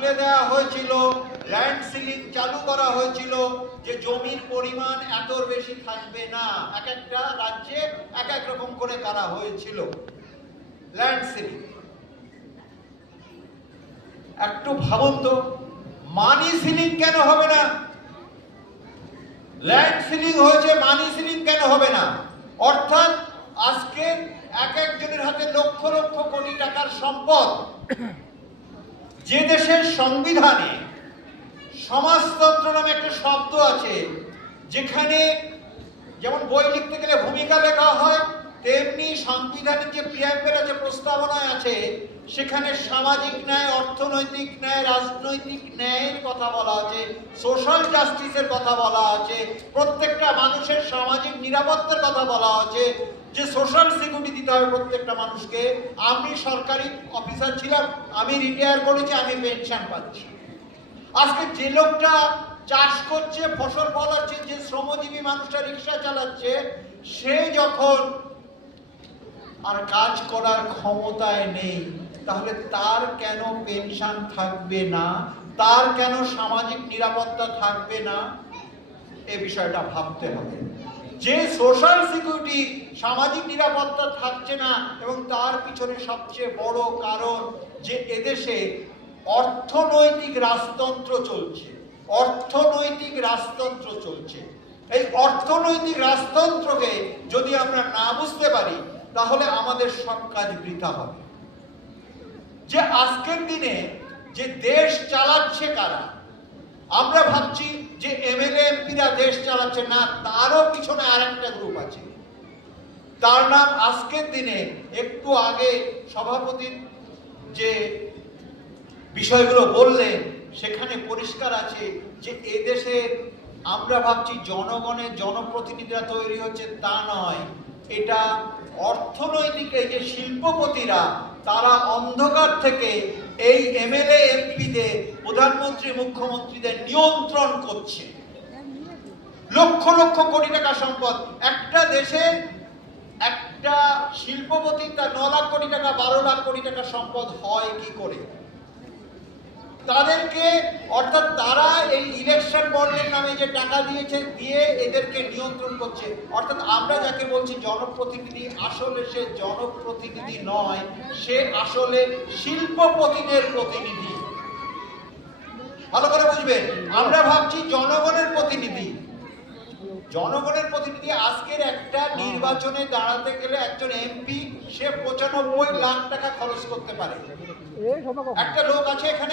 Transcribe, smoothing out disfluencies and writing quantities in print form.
তুলে দেওয়া হয়েছিল, ল্যান্ড সিলিং চালু করা হয়েছিল, যে জমির পরিমাণ এত বেশি থাকবে না, এক একটা রাজ্যে এক এক রকম করে করা হয়েছিল ল্যান্ড সিলিং। একটু ভাবুন তো, মানি সিলিং কেন হবে না? ল্যান্ড সিলিং হয়েছে, মানি সিলিং কেন হবে না? অর্থাৎ আজকে এক একজনের হাতে লক্ষ লক্ষ কোটি টাকার সম্পদ। যে দেশের সংবিধানে সমাজতন্ত্র নামে একটা শব্দ আছে, যেখানে যেমন বই লিখতে গেলে ভূমিকা লেখা হয়, তেমনি সংবিধানের যে প্রিয়াম্বেল আছে, প্রস্তাবনায় আছে, সেখানে সামাজিক ন্যায়, অর্থনৈতিক ন্যায়, রাজনৈতিক ন্যায়ের কথা বলা আছে, সোশ্যাল জাস্টিসের কথা বলা আছে, প্রত্যেকটা মানুষের সামাজিক নিরাপত্তার কথা বলা আছে, যে সোশ্যাল সিকিউরিটি দিতে হবে প্রত্যেকটা মানুষকে। আমি সরকারি অফিসার ছিলাম, আমি রিটায়ার করেছি, আমি পেনশন পাচ্ছি। আজকে যে লোকটা চাষ করছে, ফসল ফলাচ্ছে, যে শ্রমজীবী মানুষটা রিক্সা চালাচ্ছে, সে যখন আর কাজ করার ক্ষমতায় নেই, তাহলে তার কেন পেনশন থাকবে না? তার কেন সামাজিক নিরাপত্তা থাকবে না? এই বিষয়টা ভাবতে হবে। যে সোশ্যাল সিকিউরিটি, সামাজিক নিরাপত্তা থাকছে না, এবং তার পিছনে সবচেয়ে বড় কারণ যে এদেশে অর্থনৈতিক রাজতন্ত্র চলছে। অর্থনৈতিক রাজতন্ত্র চলছে। এই অর্থনৈতিক রাজতন্ত্রকে যদি আমরা না বুঝতে পারি, তাহলে আমাদের সব কাজ বৃথা হবে। যে আজকের দিনে যে দেশ চালাচ্ছে কারা? আমরা ভাবছি যে এমএলএ এমপিরা দেশ চালাচ্ছে না, তারও পিছনে আরেকটা গ্রুপ আছে। তার নাম আজকের দিনে, একটু আগে সভাপতির যে বিষয়গুলো বললেন, সেখানে পরিষ্কার আছে যে এদেশে আমরা ভাবছি জনগণের জনপ্রতিনিধিরা তৈরি হচ্ছে, তা নয়। এটা অর্থনৈতিক এই যে শিল্পপতিরা, তারা অন্ধকার থেকে এই এমএলএ এমপিদের, প্রধানমন্ত্রী মুখ্যমন্ত্রীদের নিয়ন্ত্রণ করছে। লক্ষ লক্ষ কোটি টাকা সম্পদ একটা দেশে, একটা শিল্পপতি তার 9 লাখ কোটি টাকা, 12 লাখ কোটি টাকা সম্পদ হয় কি করে? তাদেরকে, অর্থাৎ তারা এই ইলেকশন বন্ডের নামে যে টাকা দিয়েছে, দিয়ে এদেরকে নিয়ন্ত্রণ করছে। অর্থাৎ আমরা যাকে বলছি জনপ্রতিনিধি, আসলে সে জনপ্রতিনিধি নয়, সে আসলে শিল্পপতিদের প্রতিনিধি। ভালো করে বুঝবেন, আমরা ভাবছি জনগণের প্রতিনিধি। জনগণের প্রতিনিধি আজকের একটা নির্বাচনে দাঁড়াতে গেলে একজন এমপি সে 95 লাখ টাকা খরচ করতে পারে। একটা লোক আছে এখানে